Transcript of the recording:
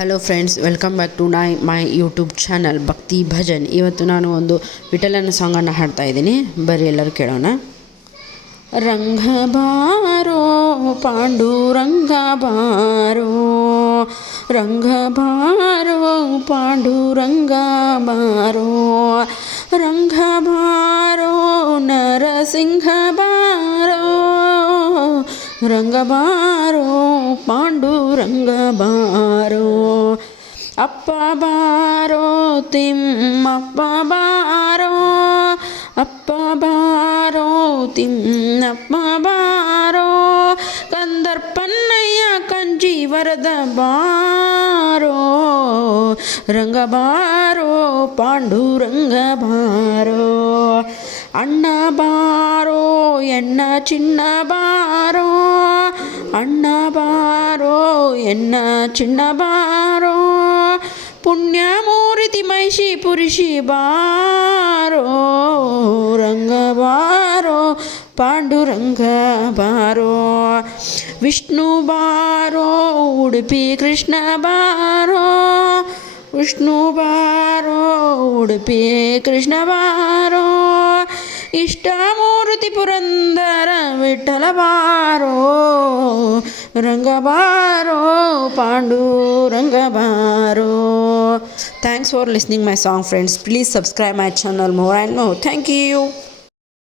Hello friends, welcome back to my YouTube channel Bhakti Bhajan. ಇವತ್ತು ನಾನು ಒಂದು ವಿಠಲನ ಸಾಂಗನ್ನು ಹಾಡ್ತಾ ಇದ್ದೀನಿ. ಬರೀ ಎಲ್ಲರೂ ಕೇಳೋಣ. ರಂಗ ಬಾರೋ ಪಾಂಡುರಂಗ ಬಾರೋ, ರಂಗ ಬಾರೋ ಪಾಂಡುರಂಗ ಬಾರೋ, ರಂಗ ಬಾರೋ ನರಸಿಂಹ ಬಾರೋ, ರಂಗ ಬಾರೋ ಪಾಂಡುರಂಗ ಬಾರೋ, ಅಪ್ಪ ಬಾರೋ ತಿಮ್ಮಪ್ಪ ಬಾರೋ, ಅಪ್ಪ ಬಾರೋ ತಿಮ್ಮಪ್ಪ ಬಾರೋ, ಕಂದರ್ಪನ್ನಯ್ಯ ಕಂಜೀವರದ ಬಾರೋ, ರಂಗ ಬಾರೋ ಪಾಂಡುರಂಗ ಬಾರೋ, ಅಣ್ಣ ಬಾರೋ ಎಣ್ಣ ಚಿನ್ನ ಬಾರೋ, ಅಣ್ಣ ಬಾರೋ ಎಣ್ಣ ಚಿನ್ನ ಬಾರೋ, ಪುಣ್ಯ ಮೂರ್ತಿ ಮೈಷಿ ಪುರುಷಿ ಬಾರೋ, ರಂಗ ಬಾರೋ ಪಾಂಡುರಂಗ ಬಾರೋ, ವಿಷ್ಣು ಬಾರೋ ಉಡುಪಿ ಕೃಷ್ಣ ಬಾರೋ, ವಿಷ್ಣು ಬಾರೋ ಉಡುಪಿ ಕೃಷ್ಣ ಬಾರೋ, ಇಷ್ಟಮೂರ್ತಿ ಪುರಂದರ ವಿಠಲ ಬಾರೋ, ರಂಗ ಬಾರೋ ಪಾಂಡುರಂಗ ಬಾರೋ. Thanks for listening my song friends. Please subscribe my channel more and more. Thank you.